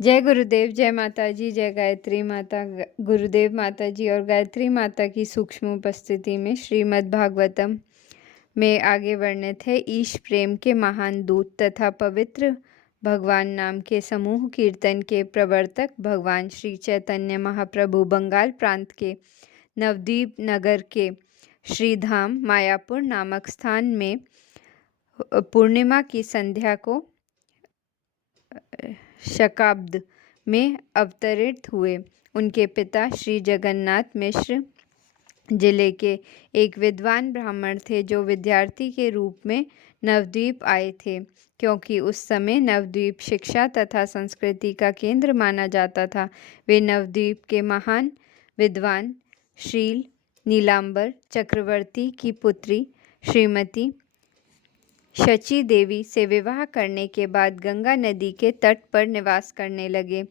जय गुरुदेव, जय माता जी, जय गायत्री माता। गुरुदेव माता जी और गायत्री माता की सूक्ष्म उपस्थिति में श्रीमद् भागवतम में आगे वर्णित है ईश प्रेम के महान दूत तथा पवित्र भगवान नाम के समूह कीर्तन के प्रवर्तक भगवान श्री चैतन्य महाप्रभु बंगाल प्रांत के नवद्वीप नगर के श्रीधाम मायापुर नामक स्थान में पूर्णिमा की संध्या को शकाब्द में अवतरित हुए। उनके पिता श्री जगन्नाथ मिश्र जिले के एक विद्वान ब्राह्मण थे जो विद्यार्थी के रूप में नवद्वीप आए थे, क्योंकि उस समय नवद्वीप शिक्षा तथा संस्कृति का केंद्र माना जाता था। वे नवद्वीप के महान विद्वान श्रील नीलांबर चक्रवर्ती की पुत्री श्रीमती शची देवी से विवाह करने के बाद गंगा नदी के तट पर निवास करने लगे।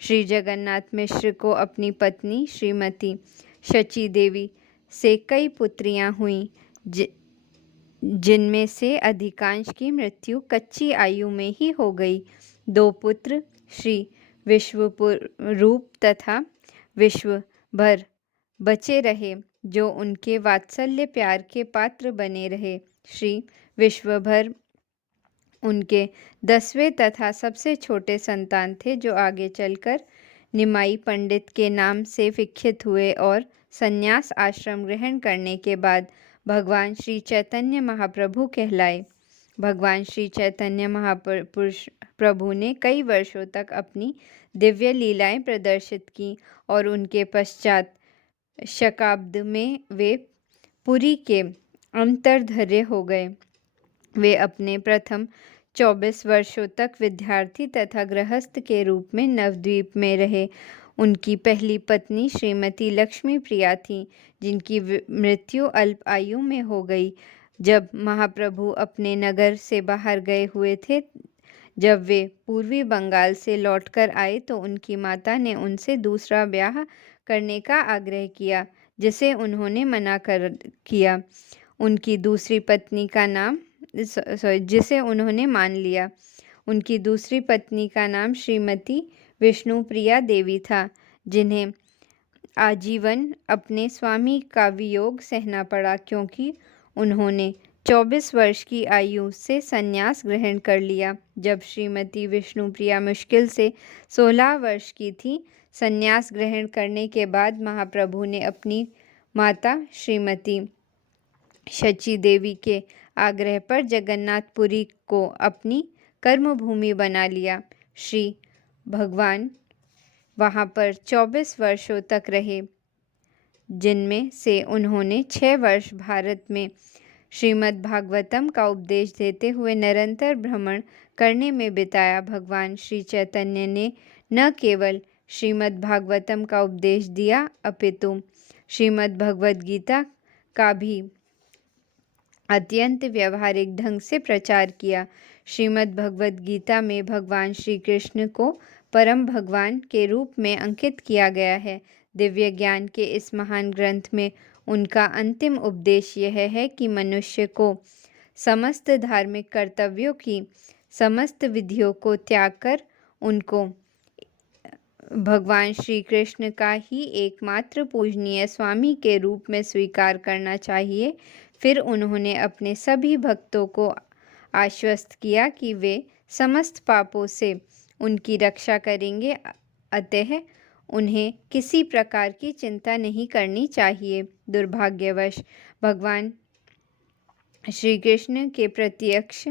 श्री जगन्नाथ मिश्र को अपनी पत्नी श्रीमती शची देवी से कई पुत्रियां हुईं, जिनमें से अधिकांश की मृत्यु कच्ची आयु में ही हो गई। दो पुत्र श्री विश्वरूप तथा विश्वभर बचे रहे, जो उनके वात्सल्य प्यार के पात्र बने रहे। श्री विश्वभर उनके 10वें तथा सबसे छोटे संतान थे, जो आगे चलकर निमाई पंडित के नाम से विख्यात हुए और संन्यास आश्रम ग्रहण करने के बाद भगवान श्री चैतन्य महाप्रभु कहलाए। भगवान श्री चैतन्य महाप्रभु ने कई वर्षों तक अपनी दिव्य लीलाएं प्रदर्शित की और उनके पश्चात शकाब्द में वे पुरी के अंतर्धर्य हो गए। वे अपने प्रथम 24 वर्षों तक विद्यार्थी तथा गृहस्थ के रूप में नवद्वीप में रहे। उनकी पहली पत्नी श्रीमती लक्ष्मी प्रिया थी, जिनकी मृत्यु अल्प आयु में हो गई जब महाप्रभु अपने नगर से बाहर गए हुए थे। जब वे पूर्वी बंगाल से लौटकर आए तो उनकी माता ने उनसे दूसरा ब्याह करने का आग्रह किया, जिसे उन्होंने मना कर किया। उनकी दूसरी पत्नी का नाम जिसे उन्होंने मान लिया। उनकी दूसरी पत्नी का नाम श्रीमती विष्णुप्रिया देवी था, जिन्हें आजीवन अपने स्वामी का वियोग सहना पड़ा, क्योंकि उन्होंने 24 वर्ष की आयु से संन्यास ग्रहण कर लिया। जब श्रीमती विष्णुप्रिया मुश्किल से 16 वर्ष की थी, संन्यास ग्रहण करने के बाद महाप्रभु ने अपनी माता श्रीमती शची देवी के आग्रह पर जगन्नाथपुरी को अपनी कर्मभूमि बना लिया। श्री भगवान वहाँ पर 24 वर्षों तक रहे, जिनमें से उन्होंने 6 वर्ष भारत में श्रीमद् भागवतम का उपदेश देते हुए निरंतर भ्रमण करने में बिताया। भगवान श्री चैतन्य ने न केवल श्रीमद् भागवतम का उपदेश दिया, अपितु श्रीमद् भगवद गीता का भी अत्यंत व्यवहारिक ढंग से प्रचार किया। श्रीमद् भगवद गीता में भगवान श्री कृष्ण को परम भगवान के रूप में अंकित किया गया है। दिव्य ज्ञान के इस महान ग्रंथ में उनका अंतिम उपदेश यह है कि मनुष्य को समस्त धार्मिक कर्तव्यों की समस्त विधियों को त्याग कर उनको भगवान श्री कृष्ण का ही एकमात्र पूजनीय स्वामी के रूप में स्वीकार करना चाहिए। फिर उन्होंने अपने सभी भक्तों को आश्वस्त किया कि वे समस्त पापों से उनकी रक्षा करेंगे, अतः उन्हें किसी प्रकार की चिंता नहीं करनी चाहिए। दुर्भाग्यवश भगवान श्री कृष्ण के प्रत्यक्ष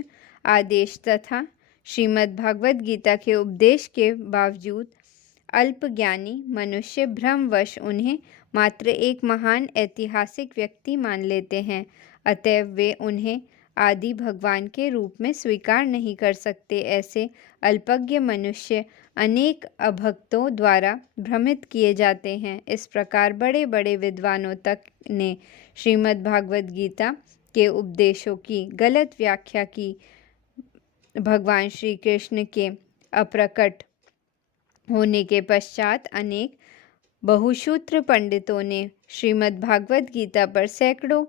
आदेश तथा श्रीमद् भागवत गीता के उपदेश के बावजूद अल्पज्ञानी मनुष्य भ्रमवश उन्हें मात्र एक महान ऐतिहासिक व्यक्ति मान लेते हैं, अतएव वे उन्हें आदि भगवान के रूप में स्वीकार नहीं कर सकते। ऐसे अल्पज्ञ मनुष्य अनेक अभक्तों द्वारा भ्रमित किए जाते हैं। इस प्रकार बड़े बड़े विद्वानों तक ने श्रीमद् भागवत गीता के उपदेशों की गलत व्याख्या की। भगवान श्री कृष्ण के अप्रकट होने के पश्चात अनेक बहुसूत्र पंडितों ने श्रीमद् भागवत गीता पर सैकड़ों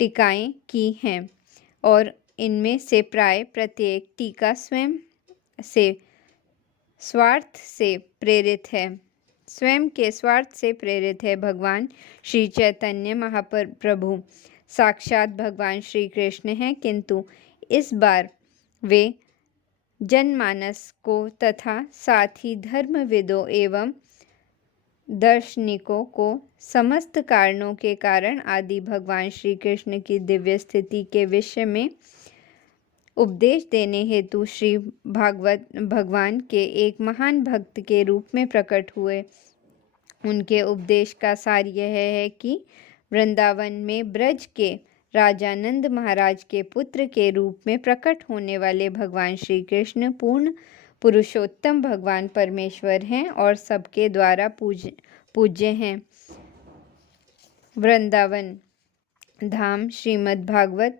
टीकाएं की हैं और इनमें से प्राय प्रत्येक टीका स्वयं से स्वार्थ से प्रेरित है, स्वयं के स्वार्थ से प्रेरित है। भगवान श्री चैतन्य महाप्रभु साक्षात भगवान श्री कृष्ण हैं, किंतु इस बार वे जनमानस को तथा साथ ही धर्मविदों एवं दार्शनिकों को समस्त कारणों के कारण आदि भगवान श्री कृष्ण की दिव्य स्थिति के विषय में उपदेश देने हेतु श्री भागवत भगवान के एक महान भक्त के रूप में प्रकट हुए। उनके उपदेश का सार यह है कि वृंदावन में ब्रज के राजानंद महाराज के पुत्र के रूप में प्रकट होने वाले भगवान श्री कृष्ण पूर्ण पुरुषोत्तम भगवान परमेश्वर हैं और सबके द्वारा पूज्य हैं। वृंदावन धाम श्रीमद् भागवत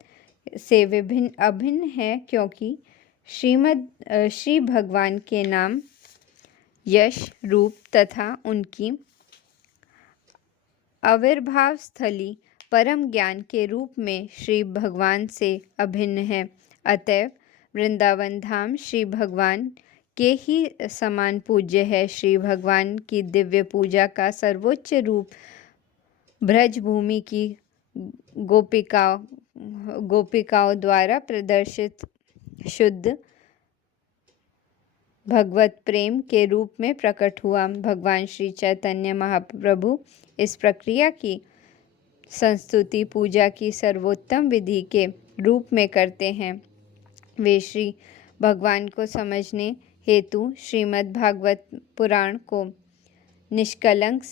से अभिन्न है, क्योंकि श्री भगवान के नाम, यश, रूप तथा उनकी आविर्भाव स्थली परम ज्ञान के रूप में श्री भगवान से अभिन्न है। अतएव वृंदावन धाम श्री भगवान के ही समान पूज्य है। श्री भगवान की दिव्य पूजा का सर्वोच्च रूप ब्रज भूमि की गोपिकाओं द्वारा प्रदर्शित शुद्ध भगवत प्रेम के रूप में प्रकट हुआ। भगवान श्री चैतन्य महाप्रभु इस प्रक्रिया की संस्तुति पूजा की सर्वोत्तम विधि के रूप में करते हैं। वे श्री भगवान को समझने हेतु श्रीमद् भागवत पुराण को निष्कलंक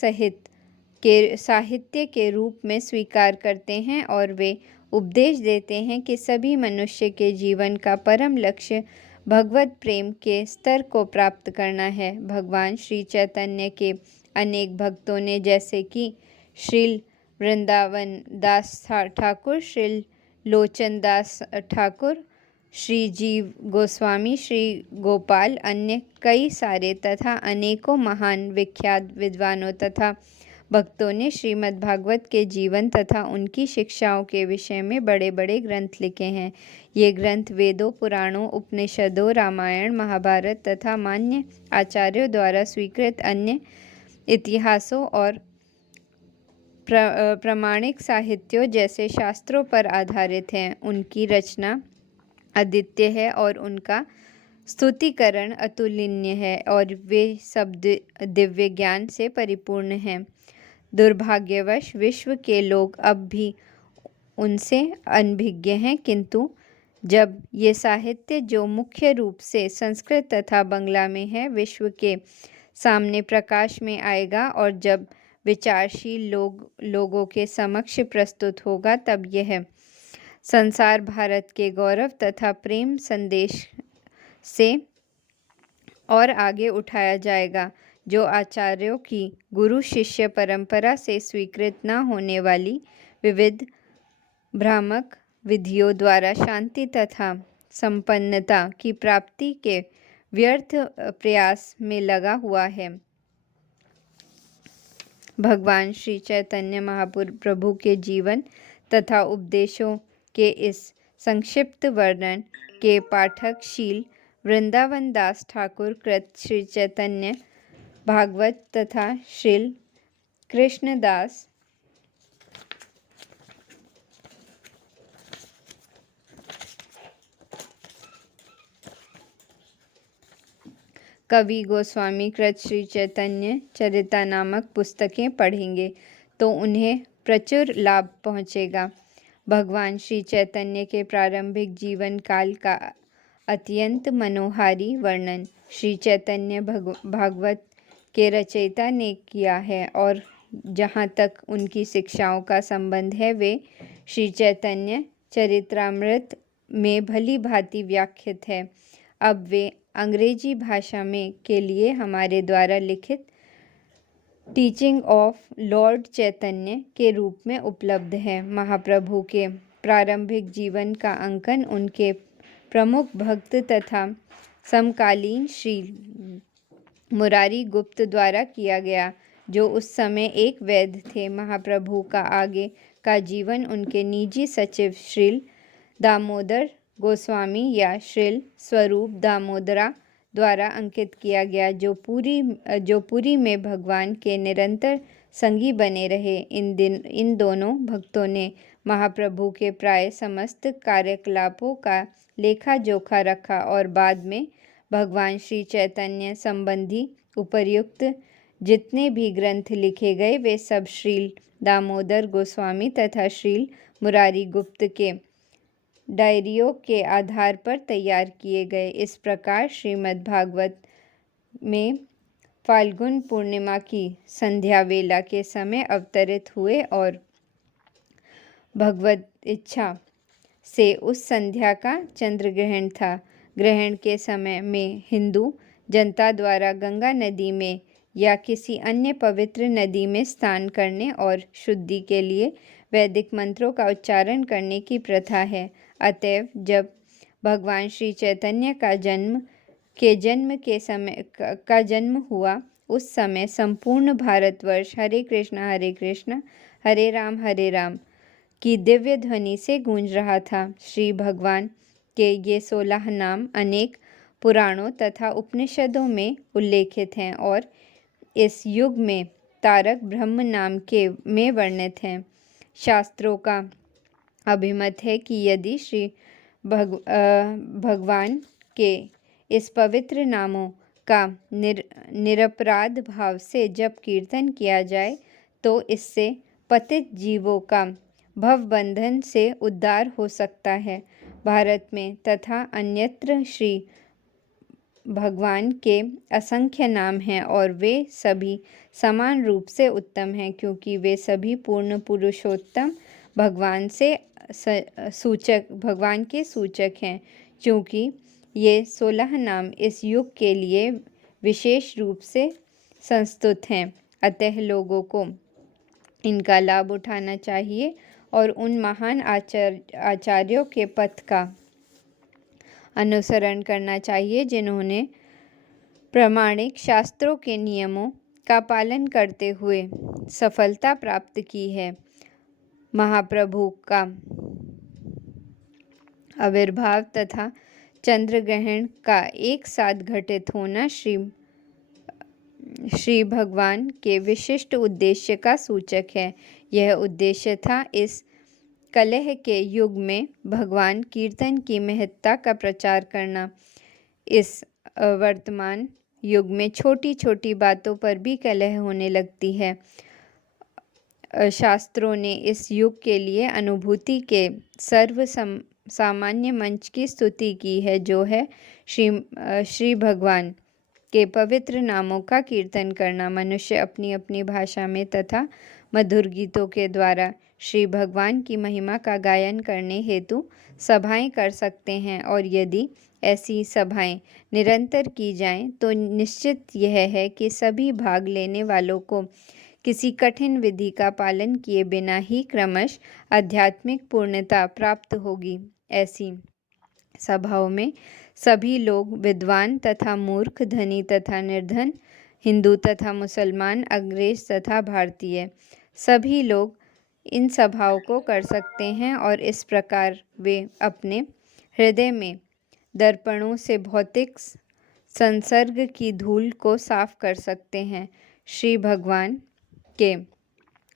साहित्य के रूप में स्वीकार करते हैं और वे उपदेश देते हैं कि सभी मनुष्य के जीवन का परम लक्ष्य भगवत प्रेम के स्तर को प्राप्त करना है। भगवान श्री चैतन्य के अनेक भक्तों ने, जैसे कि श्रील वृंदावन दास ठाकुर, श्रील लोचन दास ठाकुर, श्री जीव गोस्वामी, श्री गोपाल, अन्य कई सारे तथा अनेकों महान विख्यात विद्वानों तथा भक्तों ने श्रीमद् भागवत के जीवन तथा उनकी शिक्षाओं के विषय में बड़े बड़े ग्रंथ लिखे हैं। ये ग्रंथ वेदों, पुराणों, उपनिषदों, रामायण, महाभारत तथा मान्य आचार्यों द्वारा स्वीकृत अन्य इतिहासों और प्रामाणिक साहित्यों जैसे शास्त्रों पर आधारित हैं। उनकी रचना अद्वितीय है और उनका स्तुतिकरण अतुलनीय है और वे सब दिव्य ज्ञान से परिपूर्ण हैं। दुर्भाग्यवश विश्व के लोग अब भी उनसे अनभिज्ञ हैं, किंतु जब ये साहित्य, जो मुख्य रूप से संस्कृत तथा बंगला में है, विश्व के सामने प्रकाश में आएगा और जब विचारशील लोगों के समक्ष प्रस्तुत होगा, तब यह संसार भारत के गौरव तथा प्रेम संदेश से और आगे उठाया जाएगा, जो आचार्यों की गुरु शिष्य परंपरा से स्वीकृत न होने वाली विविध भ्रामक विधियों द्वारा शांति तथा संपन्नता की प्राप्ति के व्यर्थ प्रयास में लगा हुआ है। भगवान श्री चैतन्य महाप्रभु के जीवन तथा उपदेशों के इस संक्षिप्त वर्णन के पाठक शील वृंदावन दास ठाकुर कृत श्री चैतन्य भागवत तथा श्रील कृष्णदास कवि गोस्वामी कृत श्री चैतन्य चरिता नामक पुस्तकें पढ़ेंगे तो उन्हें प्रचुर लाभ पहुँचेगा। भगवान श्री चैतन्य के प्रारंभिक जीवन काल का अत्यंत मनोहारी वर्णन श्री चैतन्य भागवत के रचयिता ने किया है और जहाँ तक उनकी शिक्षाओं का संबंध है, वे श्री चैतन्य चरित्रामृत में भली भांति व्याख्यात है। अब वे अंग्रेजी भाषा में के लिए हमारे द्वारा लिखित टीचिंग ऑफ लॉर्ड चैतन्य के रूप में उपलब्ध है। महाप्रभु के प्रारंभिक जीवन का अंकन उनके प्रमुख भक्त तथा समकालीन श्री मुरारी गुप्त द्वारा किया गया, जो उस समय एक वैद्य थे। महाप्रभु का आगे का जीवन उनके निजी सचिव श्रील दामोदर गोस्वामी या श्रील स्वरूप दामोदरा द्वारा अंकित किया गया, जो पुरी में भगवान के निरंतर संगी बने रहे। इन दोनों भक्तों ने महाप्रभु के प्राय समस्त कार्यकलापों का लेखा जोखा रखा और बाद में भगवान श्री चैतन्य संबंधी उपर्युक्त जितने भी ग्रंथ लिखे गए वे सब श्रील दामोदर गोस्वामी तथा श्रील मुरारी गुप्त के डायरियों के आधार पर तैयार किए गए। इस प्रकार श्रीमद् भागवत में फाल्गुन पूर्णिमा की संध्या वेला के समय अवतरित हुए और भगवत इच्छा से उस संध्या का चंद्र ग्रहण था। ग्रहण के समय में हिंदू जनता द्वारा गंगा नदी में या किसी अन्य पवित्र नदी में स्नान करने और शुद्धि के लिए वैदिक मंत्रों का उच्चारण करने की प्रथा है। अतएव जब भगवान श्री चैतन्य का जन्म हुआ उस समय संपूर्ण भारतवर्ष हरे कृष्ण हरे राम की दिव्य ध्वनि से गूंज रहा था। श्री भगवान के ये 16 नाम अनेक पुराणों तथा उपनिषदों में उल्लेखित हैं और इस युग में तारक ब्रह्म नाम में वर्णित हैं। शास्त्रों का अभिमत है कि यदि श्री भगवान के इस पवित्र नामों का निरपराध भाव से जब कीर्तन किया जाए तो इससे पतित जीवों का भवबंधन से उद्धार हो सकता है। भारत में तथा अन्यत्र श्री भगवान के असंख्य नाम हैं और वे सभी समान रूप से उत्तम हैं, क्योंकि वे सभी पूर्ण पुरुषोत्तम भगवान के सूचक हैं। क्योंकि ये 16 नाम इस युग के लिए विशेष रूप से संस्तुत हैं, अतः लोगों को इनका लाभ उठाना चाहिए और उन महान आचार्यों के पथ का अनुसरण करना चाहिए जिन्होंने प्रामाणिक शास्त्रों के नियमों का पालन करते हुए सफलता प्राप्त की है। महाप्रभु का आविर्भाव तथा चंद्र ग्रहण का एक साथ घटित होना श्री भगवान के विशिष्ट उद्देश्य का सूचक है। यह उद्देश्य था इस कलह के युग में भगवान कीर्तन की महत्ता का प्रचार करना। इस वर्तमान युग में छोटी छोटी बातों पर भी कलह होने लगती है। शास्त्रों ने इस युग के लिए अनुभूति के सामान्य मंच की स्तुति की है, जो है श्री भगवान के पवित्र नामों का कीर्तन करना। मनुष्य अपनी अपनी भाषा में तथा मधुर गीतों के द्वारा श्री भगवान की महिमा का गायन करने हेतु सभाएं कर सकते हैं, और यदि ऐसी सभाएं निरंतर की जाएं तो निश्चित यह है कि सभी भाग लेने वालों को किसी कठिन विधि का पालन किए बिना ही क्रमश आध्यात्मिक पूर्णता प्राप्त होगी। ऐसी सभाओं में सभी लोग, विद्वान तथा मूर्ख, धनी तथा निर्धन, हिंदू तथा मुसलमान, अंग्रेज तथा भारतीय, सभी लोग इन सभाओं को कर सकते हैं और इस प्रकार वे अपने हृदय में दर्पणों से भौतिक संसर्ग की धूल को साफ कर सकते हैं। श्री भगवान के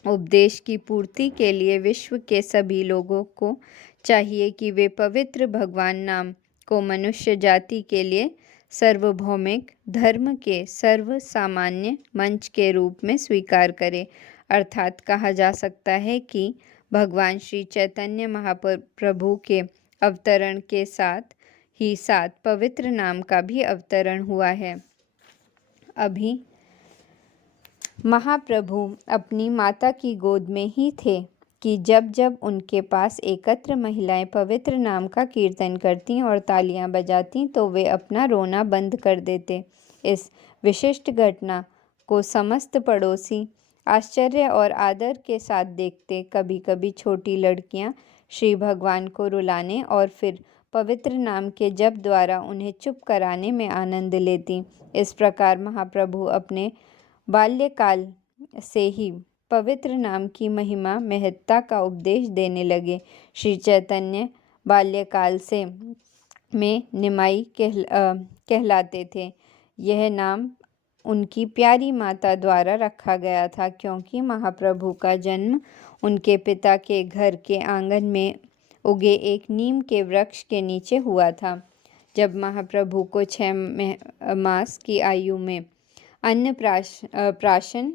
उपदेश की पूर्ति के लिए विश्व के सभी लोगों को चाहिए कि वे पवित्र भगवान नाम को मनुष्य जाति के लिए सार्वभौमिक धर्म के सर्वसामान्य मंच के रूप में स्वीकार करें। अर्थात कहा जा सकता है कि भगवान श्री चैतन्य महाप्रभु के अवतरण के साथ ही 7 पवित्र नाम का भी अवतरण हुआ है। अभी महाप्रभु अपनी माता की गोद में ही थे कि जब जब उनके पास एकत्र महिलाएं पवित्र नाम का कीर्तन करती और तालियां बजाती तो वे अपना रोना बंद कर देते। इस विशिष्ट घटना को समस्त पड़ोसी आश्चर्य और आदर के साथ देखते। कभी कभी छोटी लड़कियां श्री भगवान को रुलाने और फिर पवित्र नाम के जप द्वारा उन्हें चुप कराने में आनंद लेती। इस प्रकार महाप्रभु अपने बाल्यकाल से ही पवित्र नाम की महिमा महत्ता का उपदेश देने लगे। श्री चैतन्य बाल्यकाल से में निमाई कहलाते थे। यह नाम उनकी प्यारी माता द्वारा रखा गया था क्योंकि महाप्रभु का जन्म उनके पिता के घर के आंगन में उगे एक नीम के वृक्ष के नीचे हुआ था। जब महाप्रभु को 6 मास की आयु में प्राशन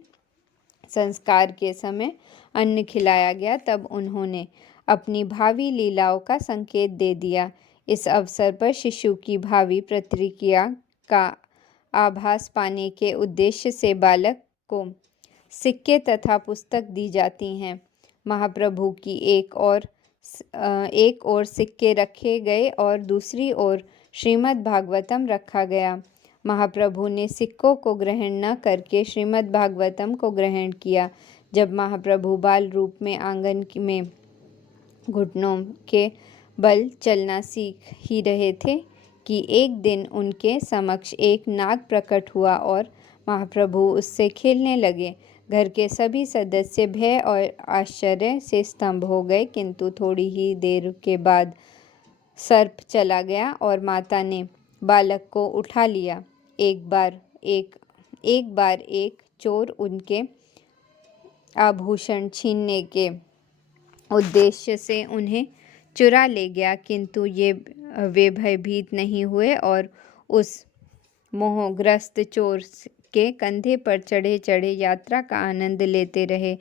संस्कार के समय अन्न खिलाया गया, तब उन्होंने अपनी भावी लीलाओं का संकेत दे दिया। इस अवसर पर शिशु की भावी प्रतिक्रिया का आभास पाने के उद्देश्य से बालक को सिक्के तथा पुस्तक दी जाती हैं। महाप्रभु की एक ओर सिक्के रखे गए और दूसरी ओर श्रीमद् भागवतम रखा गया। महाप्रभु ने सिक्कों को ग्रहण न करके श्रीमद् भागवतम को ग्रहण किया। जब महाप्रभु बाल रूप में आंगन में घुटनों के बल चलना सीख ही रहे थे कि एक दिन उनके समक्ष एक नाग प्रकट हुआ और महाप्रभु उससे खेलने लगे। घर के सभी सदस्य भय और आश्चर्य से स्तंभ हो गए, किंतु थोड़ी ही देर के बाद सर्प चला गया और माता ने बालक को उठा लिया। एक बार एक चोर उनके आभूषण छीनने के उद्देश्य से उन्हें चुरा ले गया, किंतु वे भयभीत नहीं हुए और उस मोहग्रस्त चोर के कंधे पर चढ़े चढ़े यात्रा का आनंद लेते रहे।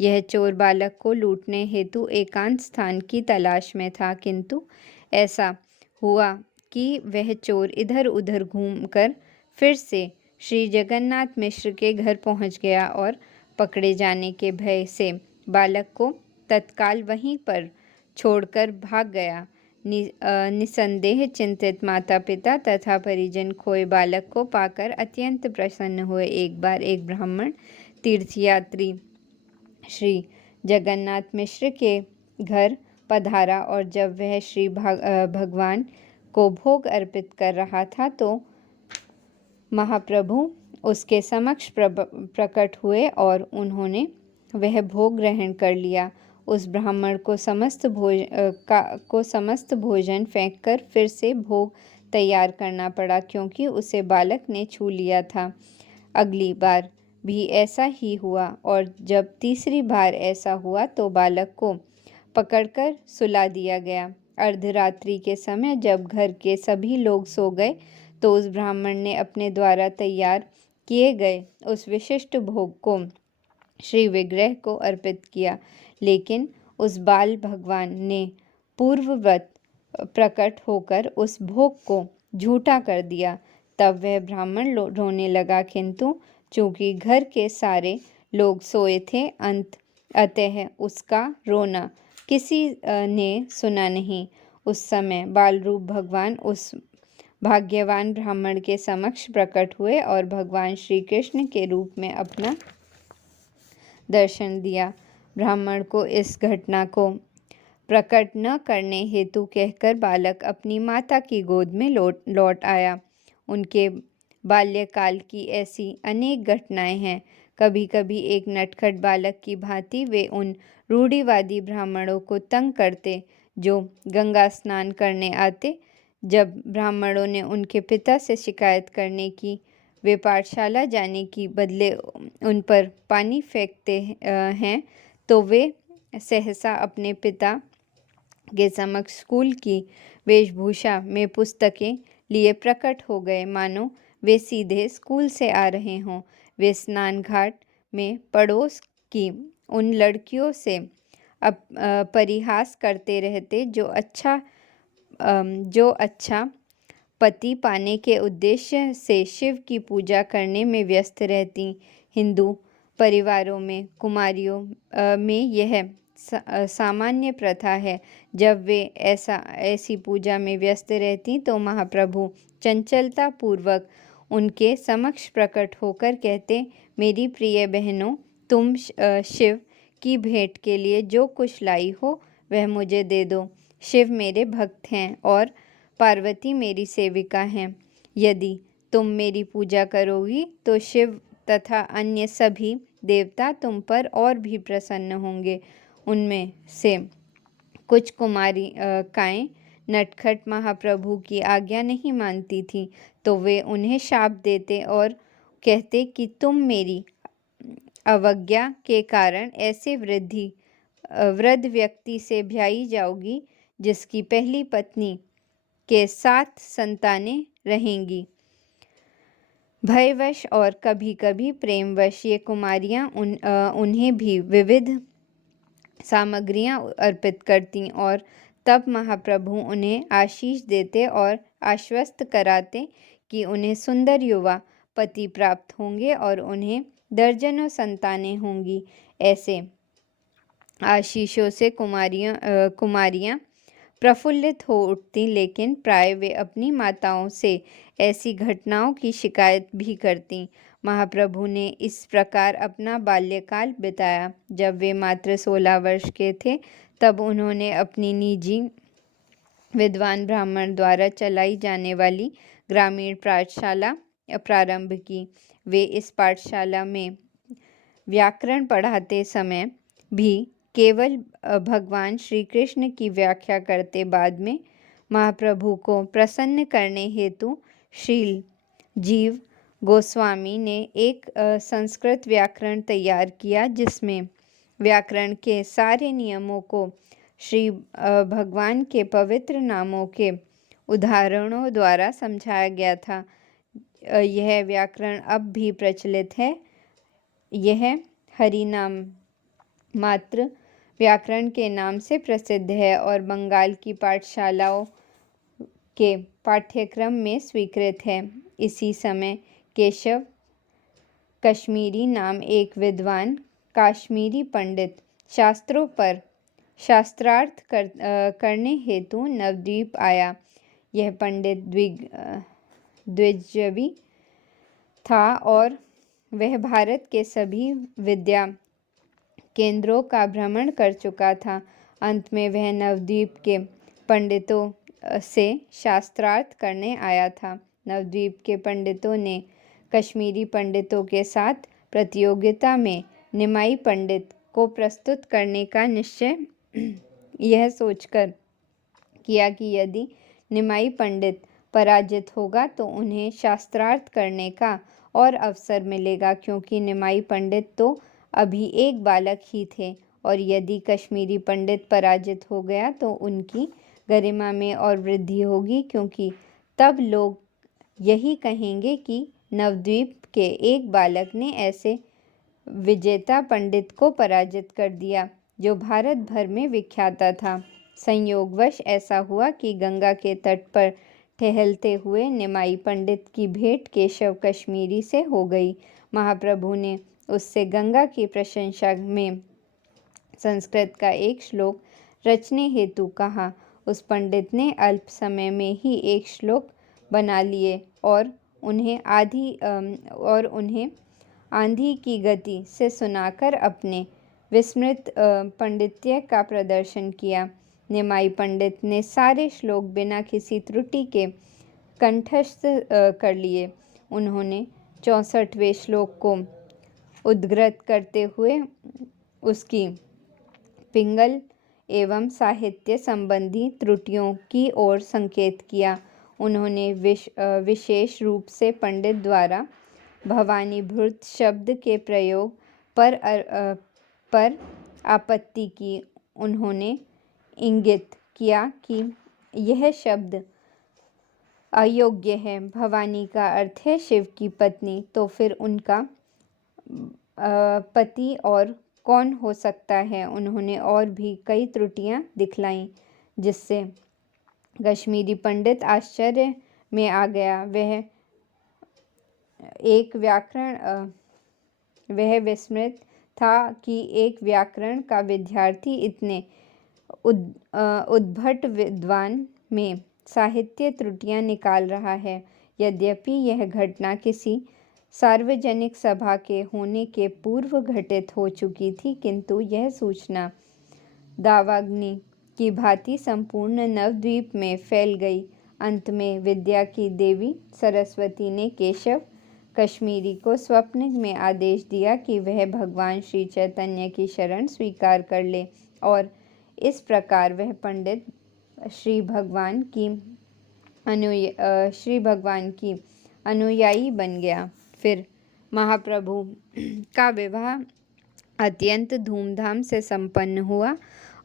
यह चोर बालक को लूटने हेतु एकांत स्थान की तलाश में था, किंतु ऐसा हुआ कि वह चोर इधर उधर घूमकर फिर से श्री जगन्नाथ मिश्र के घर पहुंच गया और पकड़े जाने के भय से बालक को तत्काल वहीं पर छोड़कर भाग गया। निसंदेह चिंतित माता पिता तथा परिजन खोए बालक को पाकर अत्यंत प्रसन्न हुए। एक बार एक ब्राह्मण तीर्थयात्री श्री जगन्नाथ मिश्र के घर पधारा और जब वह श्री भगवान को भोग अर्पित कर रहा था तो महाप्रभु उसके समक्ष प्रकट हुए और उन्होंने वह भोग ग्रहण कर लिया। उस ब्राह्मण को समस्त भोजन फेंककर फिर से भोग तैयार करना पड़ा, क्योंकि उसे बालक ने छू लिया था। अगली बार भी ऐसा ही हुआ और जब तीसरी बार ऐसा हुआ तो बालक को पकड़कर सुला दिया गया। अर्धरात्रि के समय जब घर के सभी लोग सो गए तो उस ब्राह्मण ने अपने द्वारा तैयार किए गए उस विशिष्ट भोग को श्री विग्रह को अर्पित किया, लेकिन उस बाल भगवान ने पूर्ववत प्रकट होकर उस भोग को झूठा कर दिया। तब वह ब्राह्मण रोने लगा, किंतु चूंकि घर के सारे लोग सोए थे अतः उसका रोना किसी ने सुना नहीं। उस समय बालरूप भगवान उस भाग्यवान ब्राह्मण के समक्ष प्रकट हुए और भगवान श्री कृष्ण के रूप में अपना दर्शन दिया। ब्राह्मण को इस घटना को प्रकट न करने हेतु कहकर बालक अपनी माता की गोद में लौट आया। उनके बाल्यकाल की ऐसी अनेक घटनाएं हैं। कभी कभी एक नटखट बालक की भांति वे उन रूढ़िवादी ब्राह्मणों को तंग करते जो गंगा स्नान करने आते। जब ब्राह्मणों ने उनके पिता से शिकायत करने की वे पाठशाला जाने की बदले उन पर पानी फेंकते हैं तो वे सहसा अपने पिता के समक्ष स्कूल की वेशभूषा में पुस्तकें लिए प्रकट हो गए, मानो वे सीधे स्कूल से आ रहे हों। वे स्नान घाट में पड़ोस की उन लड़कियों से परिहास करते रहते जो अच्छा पति पाने के उद्देश्य से शिव की पूजा करने में व्यस्त रहती। हिंदू परिवारों में कुमारियों में यह सामान्य प्रथा है। जब वे ऐसी पूजा में व्यस्त रहती तो महाप्रभु चंचलता पूर्वक उनके समक्ष प्रकट होकर कहते, मेरी प्रिय बहनों, तुम शिव की भेंट के लिए जो कुछ लाई हो वह मुझे दे दो। शिव मेरे भक्त हैं और पार्वती मेरी सेविका हैं। यदि तुम मेरी पूजा करोगी तो शिव तथा अन्य सभी देवता तुम पर और भी प्रसन्न होंगे। उनमें से कुछ कुमारिकाएं नटखट महाप्रभु की आज्ञा नहीं मानती थी तो वे उन्हें शाप देते और कहते कि तुम मेरी अवज्ञा के कारण ऐसे वृद्ध व्यक्ति से ब्याही जाओगी जिसकी पहली पत्नी के 7 संतानें रहेंगी। भयवश और कभी-कभी प्रेमवश ये कुमारियां उन्हें भी विविध सामग्रियां अर्पित करती और तब महाप्रभु उन्हें आशीष देते और आश्वस्त कराते कि उन्हें सुंदर युवा पति प्राप्त होंगे और उन्हें दर्जनों संतानें होंगी। ऐसे आशीषों से कुमारियां प्रफुल्लित हो उठती, लेकिन प्राय वे अपनी माताओं से ऐसी घटनाओं की शिकायत भी करती। महाप्रभु ने इस प्रकार अपना बाल्यकाल बिताया। जब वे मात्र 16 वर्ष के थे तब उन्होंने अपनी निजी विद्वान ब्राह्मण द्वारा चलाई जाने वाली ग्रामीण पाठशाला प्रारंभ की। वे इस पाठशाला में व्याकरण पढ़ाते समय भी केवल भगवान श्री कृष्ण की व्याख्या करते। बाद में महाप्रभु को प्रसन्न करने हेतु श्रील जीव गोस्वामी ने एक संस्कृत व्याकरण तैयार किया जिसमें व्याकरण के सारे नियमों को श्री भगवान के पवित्र नामों के उदाहरणों द्वारा समझाया गया था। यह व्याकरण अब भी प्रचलित है। यह हरिनाम मात्र व्याकरण के नाम से प्रसिद्ध है और बंगाल की पाठशालाओं के पाठ्यक्रम में स्वीकृत है। इसी समय केशव कश्मीरी नाम एक विद्वान काश्मीरी पंडित शास्त्रों पर शास्त्रार्थ करने हेतु नवद्वीप आया। यह पंडित द्विजवी था और वह भारत के सभी विद्या केंद्रों का भ्रमण कर चुका था। अंत में वह नवद्वीप के पंडितों से शास्त्रार्थ करने आया था। नवद्वीप के पंडितों ने कश्मीरी पंडितों के साथ प्रतियोगिता में निमाई पंडित को प्रस्तुत करने का निश्चय यह सोचकर किया कि यदि निमाई पंडित पराजित होगा तो उन्हें शास्त्रार्थ करने का और अवसर मिलेगा, क्योंकि निमाई पंडित तो अभी एक बालक ही थे और यदि कश्मीरी पंडित पराजित हो गया तो उनकी गरिमा में और वृद्धि होगी, क्योंकि तब लोग यही कहेंगे कि नवद्वीप के एक बालक ने ऐसे विजेता पंडित को पराजित कर दिया जो भारत भर में विख्याता था। संयोगवश ऐसा हुआ कि गंगा के तट पर टहलते हुए निमाई पंडित की भेंट केशव कश्मीरी से हो गई। महाप्रभु ने उससे गंगा की प्रशंसा में संस्कृत का एक श्लोक रचने हेतु कहा। उस पंडित ने अल्प समय में ही एक श्लोक बना लिए और उन्हें आंधी की गति से सुनाकर अपने विस्मृत पांडित्य का प्रदर्शन किया। निमाई पंडित ने सारे श्लोक बिना किसी त्रुटि के कंठस्थ कर लिए। उन्होंने 64वें श्लोक को उद्धृत करते हुए उसकी पिंगल एवं साहित्य संबंधी त्रुटियों की ओर संकेत किया। उन्होंने विशेष रूप से पंडित द्वारा भवानीभूत शब्द के प्रयोग पर आपत्ति की। उन्होंने इंगित किया कि यह शब्द अयोग्य है। भवानी का अर्थ है शिव की पत्नी, तो फिर उनका पति और कौन हो सकता है। उन्होंने और भी कई त्रुटियां दिखलाईं जिससे कश्मीरी पंडित आश्चर्य में आ गया। वह विस्मित था कि एक व्याकरण का विद्यार्थी इतने उद्भट विद्वान में साहित्य त्रुटियां निकाल रहा है। यद्यपि यह घटना किसी सार्वजनिक सभा के होने के पूर्व घटित हो चुकी थी, किंतु यह सूचना दावाग्नि की भांति संपूर्ण नवद्वीप में फैल गई। अंत में विद्या की देवी सरस्वती ने केशव कश्मीरी को स्वप्न में आदेश दिया कि वह भगवान श्री चैतन्य की शरण स्वीकार कर ले और इस प्रकार वह पंडित श्री भगवान की अनुयायी बन गया। फिर महाप्रभु का विवाह अत्यंत धूमधाम से संपन्न हुआ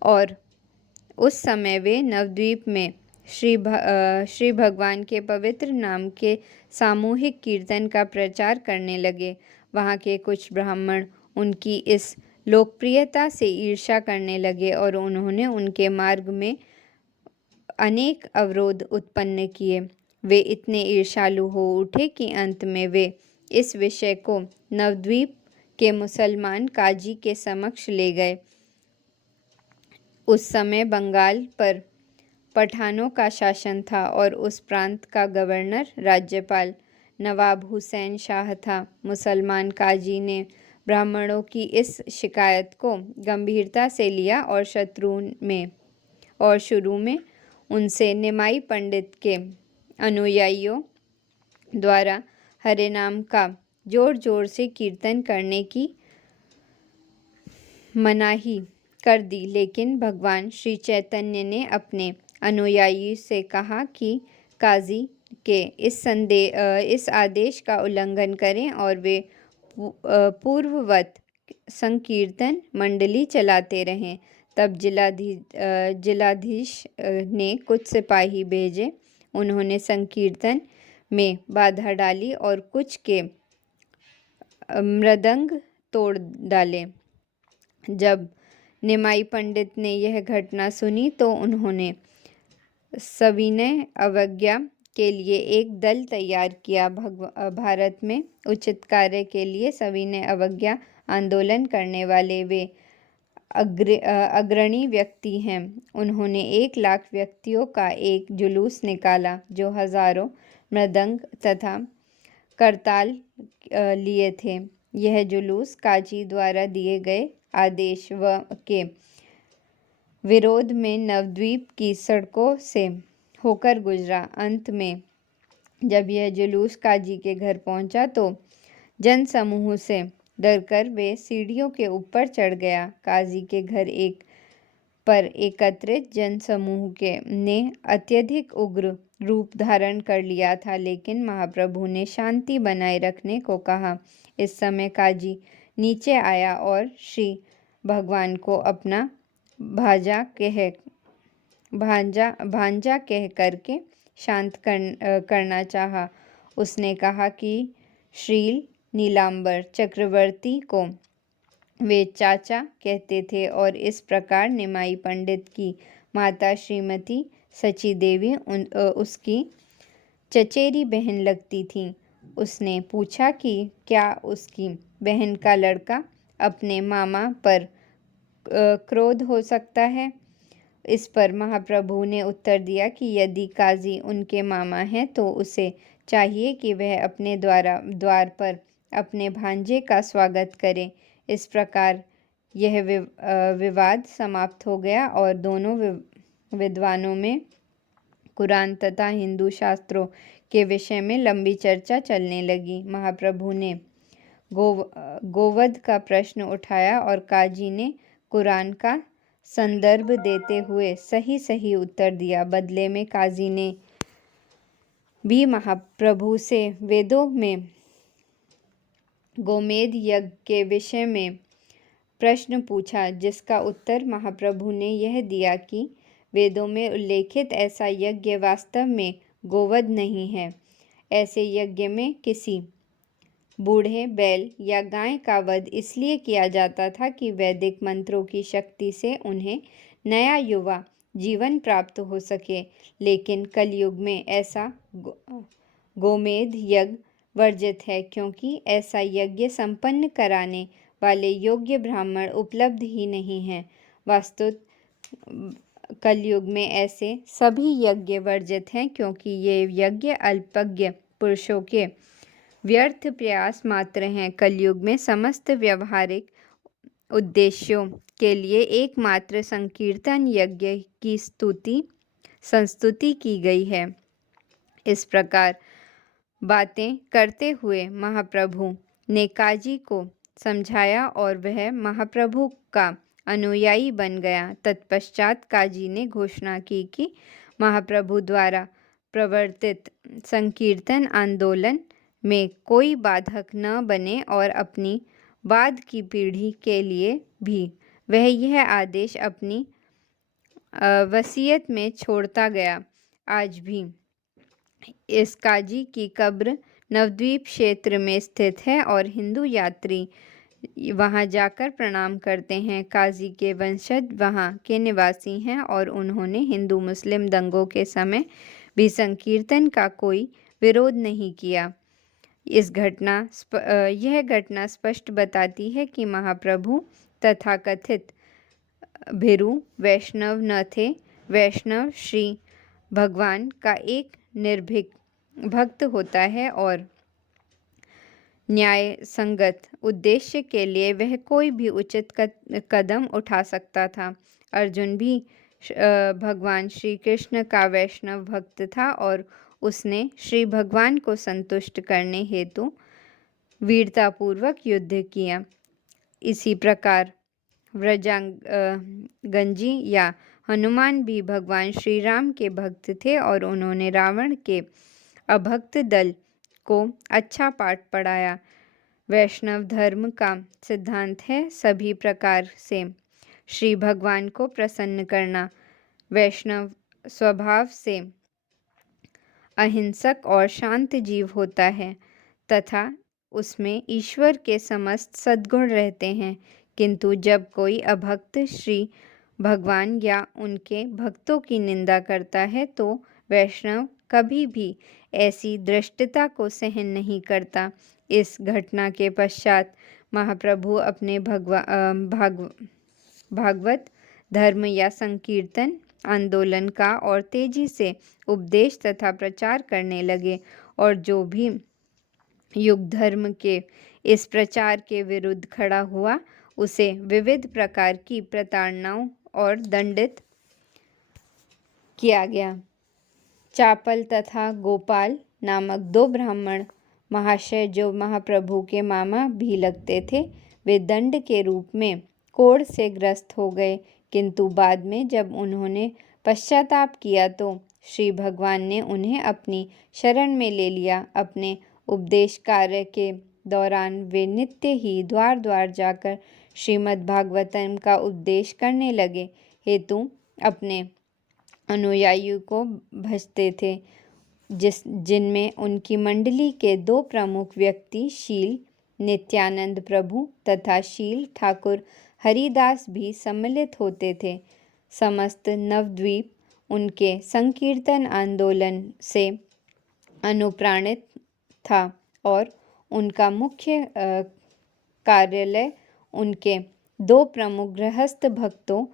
और उस समय वे नवद्वीप में श्री भगवान के पवित्र नाम के सामूहिक कीर्तन का प्रचार करने लगे। वहाँ के कुछ ब्राह्मण उनकी इस लोकप्रियता से ईर्ष्या करने लगे और उन्होंने उनके मार्ग में अनेक अवरोध उत्पन्न किए। वे इतने ईर्ष्यालु हो उठे कि अंत में वे इस विषय को नवद्वीप के मुसलमान काजी के समक्ष ले गए। उस समय बंगाल पर पठानों का शासन था और उस प्रांत का गवर्नर राज्यपाल नवाब हुसैन शाह था। मुसलमान काजी ने ब्राह्मणों की इस शिकायत को गंभीरता से लिया और शुरू में उनसे निमाई पंडित के अनुयायियों द्वारा हरे नाम का जोर जोर से कीर्तन करने की मनाही कर दी, लेकिन भगवान श्री चैतन्य ने अपने अनुयायी से कहा कि काजी के इस आदेश का उल्लंघन करें और वे पूर्ववत संकीर्तन मंडली चलाते रहें। तब जिलाधीश ने कुछ सिपाही भेजे। उन्होंने संकीर्तन में बाधा डाली और कुछ के मृदंग तोड़ डाले। जब निमाई पंडित ने यह घटना सुनी तो उन्होंने सविनय अवज्ञा के लिए एक दल तैयार किया। भारत में उचित कार्य के लिए सविनय अवज्ञा आंदोलन करने वाले वे अग्रणी व्यक्ति हैं। उन्होंने 1 लाख व्यक्तियों का एक जुलूस निकाला जो हजारों मृदंग तथा करताल लिए थे। यह जुलूस काजी द्वारा दिए गए आदेश के विरोध में नवद्वीप की सड़कों से होकर गुजरा। अंत में जब यह जुलूस काजी के घर पहुंचा तो जनसमूह से डरकर वे सीढ़ियों के ऊपर चढ़ गया। काजी के घर पर एकत्रित जनसमूह ने अत्यधिक उग्र रूप धारण कर लिया था, लेकिन महाप्रभु ने शांति बनाए रखने को कहा। इस समय काजी नीचे आया और श्री भगवान को अपना भांजा कह करके शांत करना चाहा। उसने कहा कि श्रील नीलांबर चक्रवर्ती को वे चाचा कहते थे और इस प्रकार निमाई पंडित की माता श्रीमती सची देवी उसकी चचेरी बहन लगती थी। उसने पूछा कि क्या उसकी बहन का लड़का अपने मामा पर क्रोध हो सकता है। इस पर महाप्रभु ने उत्तर दिया कि यदि काजी उनके मामा हैं तो उसे चाहिए कि वह अपने द्वार पर अपने भांजे का स्वागत करे। इस प्रकार यह विवाद समाप्त हो गया और दोनों विद्वानों में कुरान तथा हिंदू शास्त्रों के विषय में लंबी चर्चा चलने लगी। महाप्रभु ने गोवध का प्रश्न उठाया और काजी ने कुरान का संदर्भ देते हुए सही उत्तर दिया। बदले में काजी ने भी महाप्रभु से वेदों में गोमेध यज्ञ के विषय में प्रश्न पूछा, जिसका उत्तर महाप्रभु ने यह दिया कि वेदों में उल्लेखित ऐसा यज्ञ वास्तव में गोवध नहीं है। ऐसे यज्ञ में किसी बूढ़े बैल या गाय का वध इसलिए किया जाता था कि वैदिक मंत्रों की शक्ति से उन्हें नया युवा जीवन प्राप्त हो सके, लेकिन कलयुग में ऐसा गोमेध यज्ञ वर्जित है, क्योंकि ऐसा यज्ञ संपन्न कराने वाले योग्य ब्राह्मण उपलब्ध ही नहीं हैं। वास्तुतः कलयुग में ऐसे सभी यज्ञ वर्जित हैं, क्योंकि ये यज्ञ अल्पज्ञ पुरुषों के व्यर्थ प्रयास मात्र हैं। कलयुग में समस्त व्यवहारिक उद्देश्यों के लिए एकमात्र संकीर्तन यज्ञ की संस्तुति की गई है। इस प्रकार बातें करते हुए महाप्रभु ने काजी को समझाया और वह महाप्रभु का अनुयायी बन गया। तत्पश्चात काजी ने घोषणा की कि महाप्रभु द्वारा प्रवर्तित संकीर्तन आंदोलन में कोई बाधक न बने और अपनी बाद की पीढ़ी के लिए भी वह यह आदेश अपनी वसीयत में छोड़ता गया। आज भी इस काजी की कब्र नवद्वीप क्षेत्र में स्थित है और हिंदू यात्री वहां जाकर प्रणाम करते हैं। काजी के वंशज वहां के निवासी हैं और उन्होंने हिंदू मुस्लिम दंगों के समय भी संकीर्तन का कोई विरोध नहीं किया। यह घटना स्पष्ट बताती है कि महाप्रभु तथाकथित भीरु वैष्णव न थे। वैष्णव श्री भगवान का एक निर्भीक भक्त होता है और न्याय संगत उद्देश्य के लिए वह कोई भी उचित कदम उठा सकता था। अर्जुन भी भगवान श्री कृष्ण का वैष्णव भक्त था और उसने श्री भगवान को संतुष्ट करने हेतु वीरतापूर्वक युद्ध किया। इसी प्रकार व्रजांगंजी या हनुमान भी भगवान श्री राम के भक्त थे और उन्होंने रावण के अभक्त दल को अच्छा पाठ पढ़ाया। वैष्णव धर्म का सिद्धांत है सभी प्रकार से श्री भगवान को प्रसन्न करना। वैष्णव स्वभाव से अहिंसक और शांत जीव होता है तथा उसमें ईश्वर के समस्त सद्गुण रहते हैं। किंतु जब कोई अभक्त श्री भगवान या उनके भक्तों की निंदा करता है तो वैष्णव कभी भी ऐसी धृष्टता को सहन नहीं करता। इस घटना के पश्चात महाप्रभु अपने भागवत धर्म या संकीर्तन आंदोलन का और तेजी से उपदेश तथा प्रचार करने लगे और जो भी युग धर्म के इस प्रचार के विरुद्ध खड़ा हुआ उसे विविध प्रकार की प्रताड़नाओं और दंडित किया गया। चापल तथा गोपाल नामक दो ब्राह्मण महाशय जो महाप्रभु के मामा भी लगते थे, वे दंड के रूप में कोढ़ से ग्रस्त हो गए। किंतु बाद में जब उन्होंने पश्चाताप किया तो श्री भगवान ने उन्हें अपनी शरण में ले लिया। अपने उपदेश कार्य के दौरान वे नित्य ही द्वार द्वार जाकर श्रीमद् भागवतम का उपदेश करने लगे हेतु अपने अनुयायियों को भजते थे, जिनमें उनकी मंडली के दो प्रमुख व्यक्ति शील नित्यानंद प्रभु तथा शील ठाकुर हरिदास भी सम्मिलित होते थे। समस्त नवद्वीप उनके संकीर्तन आंदोलन से अनुप्राणित था और उनका मुख्य कार्यालय उनके दो प्रमुख गृहस्थ भक्तों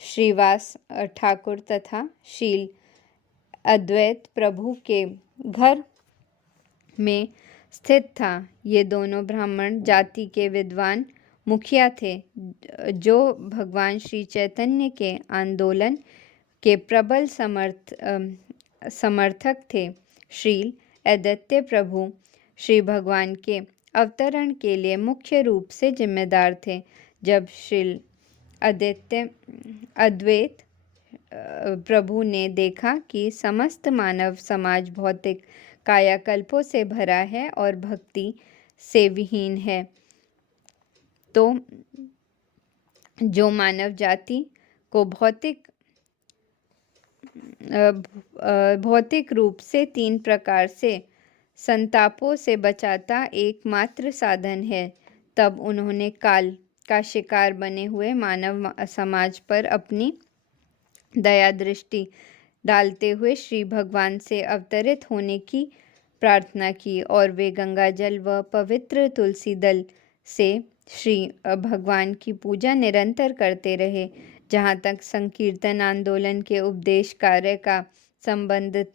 श्रीवास ठाकुर तथा शील अद्वैत प्रभु के घर में स्थित था। ये दोनों ब्राह्मण जाति के विद्वान मुखिया थे जो भगवान श्री चैतन्य के आंदोलन के प्रबल समर्थक थे। श्रील अद्वैत प्रभु श्री भगवान के अवतरण के लिए मुख्य रूप से जिम्मेदार थे। जब श्रील अद्वैत प्रभु ने देखा कि समस्त मानव समाज भौतिक कायाकल्पों से भरा है और भक्ति से विहीन है, तो जो मानव जाति को भौतिक रूप से तीन प्रकार से संतापों से बचाता एकमात्र साधन है, तब उन्होंने काल का शिकार बने हुए मानव समाज पर अपनी दया दृष्टि डालते हुए श्री भगवान से अवतरित होने की प्रार्थना की और वे गंगाजल व पवित्र तुलसी दल से श्री भगवान की पूजा निरंतर करते रहे। जहाँ तक संकीर्तन आंदोलन के उपदेश कार्य का संबंध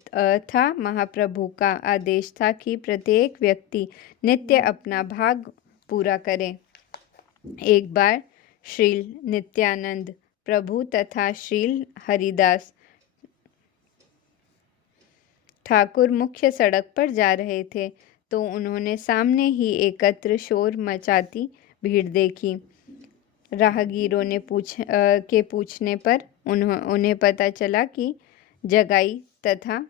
था, महाप्रभु का आदेश था कि प्रत्येक व्यक्ति नित्य अपना भाग पूरा करे। एक बार श्रील नित्यानंद प्रभु तथा श्रील हरिदास ठाकुर मुख्य सड़क पर जा रहे थे तो उन्होंने सामने ही एकत्र शोर मचाती भीड़ देखी। राहगीरों ने पूछने पर उन्हें पता चला कि जगाई तथा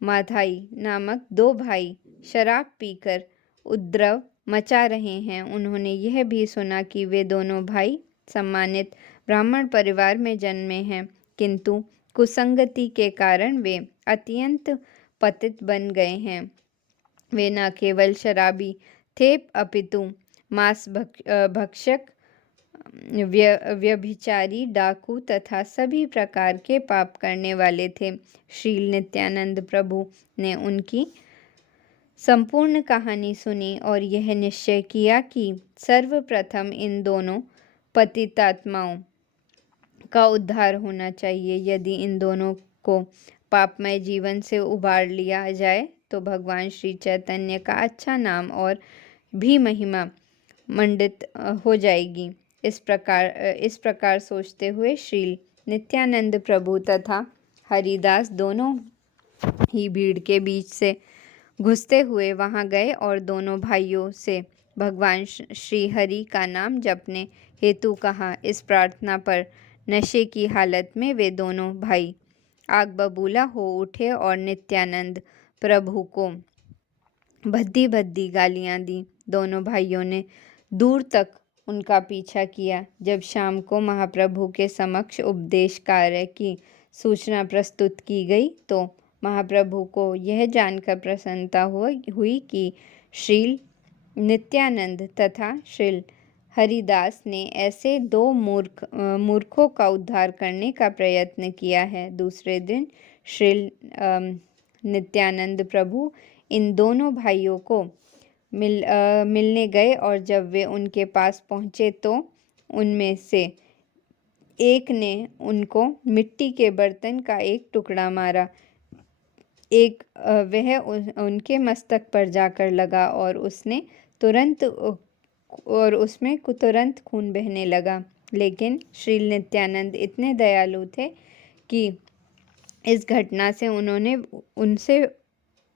माधाई नामक दो भाई शराब पीकर उपद्रव मचा रहे हैं। उन्होंने यह भी सुना कि वे दोनों भाई सम्मानित ब्राह्मण परिवार में जन्मे हैं, किंतु कुसंगति के कारण वे अत्यंत पतित बन गए हैं। वे न केवल शराबी थे अपितु मांस भक्षक, व्यभिचारी, डाकू तथा सभी प्रकार के पाप करने वाले थे। श्रील नित्यानंद प्रभु ने उनकी संपूर्ण कहानी सुनी और यह निश्चय किया कि सर्वप्रथम इन दोनों पतितात्माओं का उद्धार होना चाहिए। यदि इन दोनों को पापमय जीवन से उबार लिया जाए तो भगवान श्री चैतन्य का अच्छा नाम और भी महिमा मंडित हो जाएगी। इस प्रकार सोचते हुए श्रील नित्यानंद प्रभु तथा हरिदास दोनों ही भीड़ के बीच से घुसते हुए वहां गए और दोनों भाइयों से भगवान श्री हरि का नाम जपने हेतु कहा। इस प्रार्थना पर नशे की हालत में वे दोनों भाई आग बबूला हो उठे और नित्यानंद प्रभु को भद्दी भद्दी गालियां दी। दोनों भाइयों ने दूर तक उनका पीछा किया। जब शाम को महाप्रभु के समक्ष उपदेश कार्य की सूचना प्रस्तुत की गई तो महाप्रभु को यह जानकर प्रसन्नता हुई कि श्रील नित्यानंद तथा श्रील हरिदास ने ऐसे दो मूर्खों का उद्धार करने का प्रयत्न किया है। दूसरे दिन श्रील नित्यानंद प्रभु इन दोनों भाइयों को मिलने गए और जब वे उनके पास पहुंचे तो उनमें से एक ने उनको मिट्टी के बर्तन का एक टुकड़ा मारा। वह उनके मस्तक पर जाकर लगा और उसमें तुरंत खून बहने लगा। लेकिन श्रील नित्यानंद इतने दयालु थे कि इस घटना से उनसे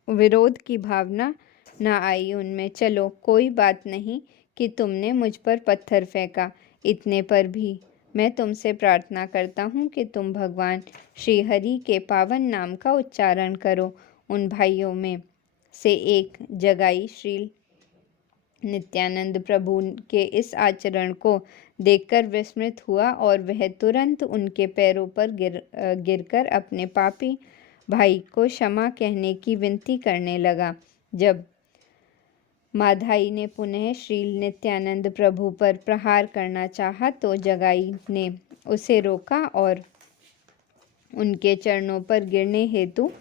विरोध की भावना न आई। उनमें, चलो कोई बात नहीं कि तुमने मुझ पर पत्थर फेंका, इतने पर भी मैं तुमसे प्रार्थना करता हूँ कि तुम भगवान श्री हरि के पावन नाम का उच्चारण करो। उन भाइयों में से एक जगाई श्रील नित्यानंद प्रभु के इस आचरण को देखकर विस्मित हुआ और वह तुरंत उनके पैरों पर गिरकर अपने पापी भाई को क्षमा कहने की विनती करने लगा। जब माधाई ने पुनः श्रील नित्यानंद प्रभु पर प्रहार करना चाहा तो जगाई ने उसे रोका और उनके चरणों पर गिरने हेतु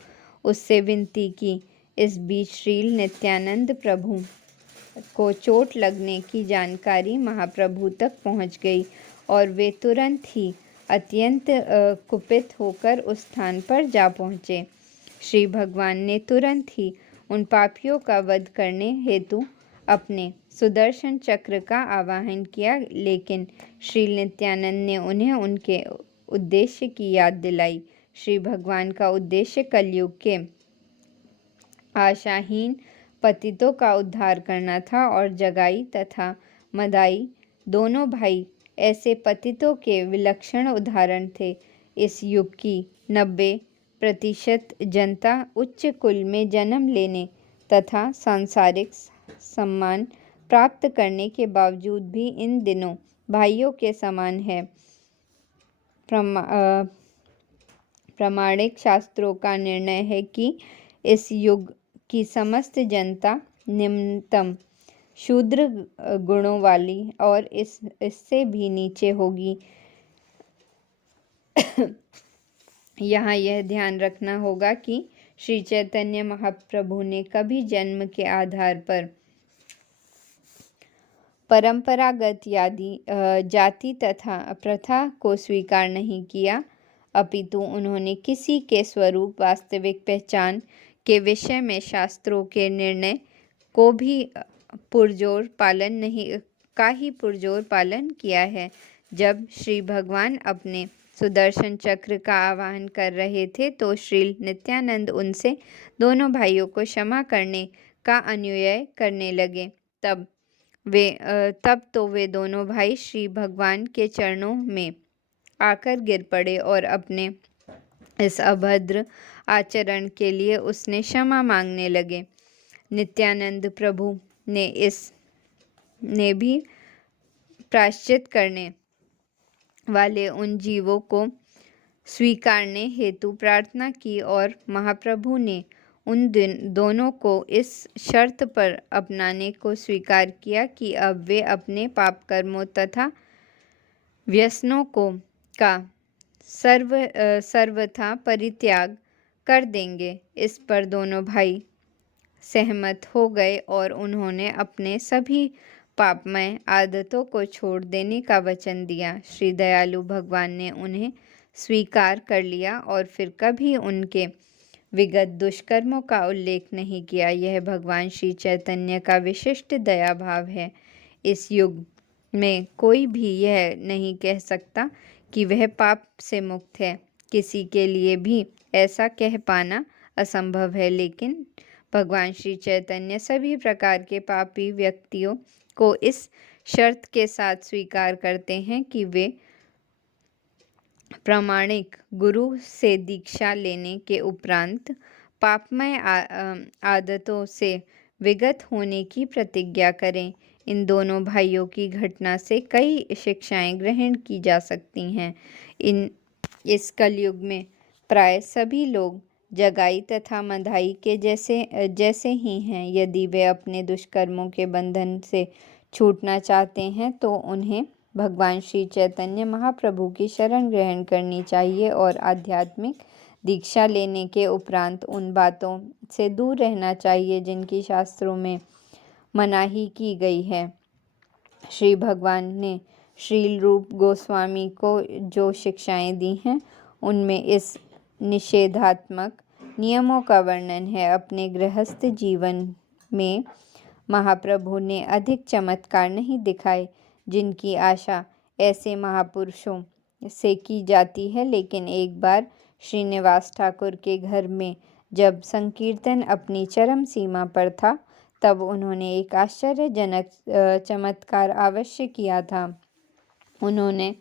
उससे विनती की। इस बीच श्रील नित्यानंद प्रभु को चोट लगने की जानकारी महाप्रभु तक पहुंच गई और वे तुरंत ही अत्यंत कुपित होकर उस स्थान पर जा पहुँचे। श्री भगवान ने तुरंत ही उन पापियों का वध करने हेतु अपने सुदर्शन चक्र का आवाहन किया, लेकिन श्री नित्यानंद ने उन्हें उनके उद्देश्य की याद दिलाई। श्री भगवान का उद्देश्य कलयुग के आशाहीन पतितों का उद्धार करना था और जगाई तथा मदाई दोनों भाई ऐसे पतितों के विलक्षण उदाहरण थे। इस युग की 90% जनता उच्च कुल में जन्म लेने तथा सांसारिक सम्मान प्राप्त करने के बावजूद भी इन दिनों भाइयों के समान है। प्रामाणिक शास्त्रों का निर्णय है कि इस युग की समस्त जनता निम्नतम शूद्र गुणों वाली और इससे भी नीचे होगी। यहाँ यह ध्यान रखना होगा कि श्री चैतन्य महाप्रभु ने कभी जन्म के आधार पर परंपरागत जाति तथा प्रथा को स्वीकार नहीं किया, अपितु उन्होंने किसी के स्वरूप वास्तविक पहचान के विषय में शास्त्रों के निर्णय को भी पुरजोर पालन किया है। जब श्री भगवान अपने सुदर्शन चक्र का आवाहन कर रहे थे तो श्री नित्यानंद उनसे दोनों भाइयों को क्षमा करने का अनुनय करने लगे। तब तब तो वे दोनों भाई श्री भगवान के चरणों में आकर गिर पड़े और अपने इस अभद्र आचरण के लिए उसने क्षमा मांगने लगे। नित्यानंद प्रभु ने भी प्रायश्चित करने वाले उन जीवों को स्वीकारने हेतु प्रार्थना की और महाप्रभु ने उन दोनों को इस शर्त पर अपनाने को स्वीकार किया कि अब वे अपने पाप कर्मों तथा व्यसनों का सर्वथा परित्याग कर देंगे। इस पर दोनों भाई सहमत हो गए और उन्होंने अपने सभी पापमय आदतों को छोड़ देने का वचन दिया। श्री दयालु भगवान ने उन्हें स्वीकार कर लिया और फिर कभी उनके विगत दुष्कर्मों का उल्लेख नहीं किया। यह भगवान श्री चैतन्य का विशिष्ट दया भाव है। इस युग में कोई भी यह नहीं कह सकता कि वह पाप से मुक्त है। किसी के लिए भी ऐसा कह पाना असंभव है, लेकिन भगवान श्री चैतन्य सभी प्रकार के पापी व्यक्तियों को इस शर्त के साथ स्वीकार करते हैं कि वे प्रामाणिक गुरु से दीक्षा लेने के उपरांत पापमय आदतों से विगत होने की प्रतिज्ञा करें। इन दोनों भाइयों की घटना से कई शिक्षाएं ग्रहण की जा सकती हैं। इस कलयुग में प्राय सभी लोग जगाई तथा मधाई के जैसे ही हैं। यदि वे अपने दुष्कर्मों के बंधन से छूटना चाहते हैं तो उन्हें भगवान श्री चैतन्य महाप्रभु की शरण ग्रहण करनी चाहिए और आध्यात्मिक दीक्षा लेने के उपरांत उन बातों से दूर रहना चाहिए जिनकी शास्त्रों में मनाही की गई है। श्री भगवान ने श्रील रूप गोस्वामी को जो शिक्षाएं दी हैं उनमें इस निषेधात्मक नियमों का वर्णन है। अपने गृहस्थ जीवन में महाप्रभु ने अधिक चमत्कार नहीं दिखाए जिनकी आशा ऐसे महापुरुषों से की जाती है, लेकिन एक बार श्रीनिवास ठाकुर के घर में जब संकीर्तन अपनी चरम सीमा पर था तब उन्होंने एक आश्चर्यजनक चमत्कार अवश्य किया था। उन्होंने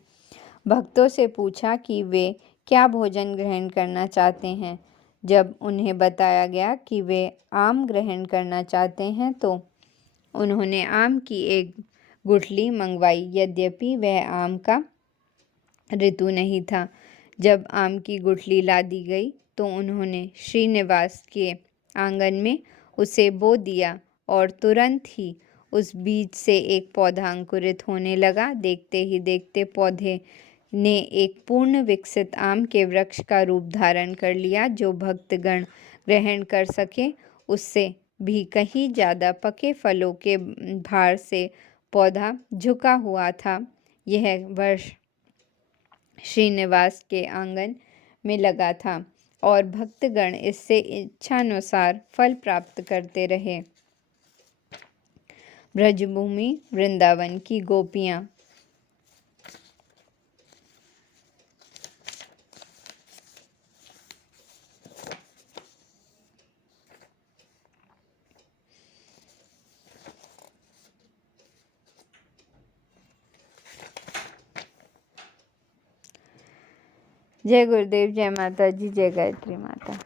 भक्तों से पूछा कि वे क्या भोजन ग्रहण करना चाहते हैं। जब उन्हें बताया गया कि वे आम ग्रहण करना चाहते हैं तो उन्होंने आम की एक गुठली मंगवाई। यद्यपि वह आम का ऋतु नहीं था। जब आम की गुठली ला दी गई तो उन्होंने श्रीनिवास के आंगन में उसे बो दिया और तुरंत ही उस बीज से एक पौधा अंकुरित होने लगा। देखते ही देखते पौधे ने एक पूर्ण विकसित आम के वृक्ष का रूप धारण कर लिया जो भक्तगण ग्रहण कर सके। उससे भी कहीं ज़्यादा पके फलों के भार से पौधा झुका हुआ था। यह वर्ष श्रीनिवास के आंगन में लगा था और भक्तगण इससे इच्छानुसार फल प्राप्त करते रहे। ब्रजभूमि वृंदावन की गोपियाँ। जय गुरुदेव, जय माता जी, जय गायत्री माता।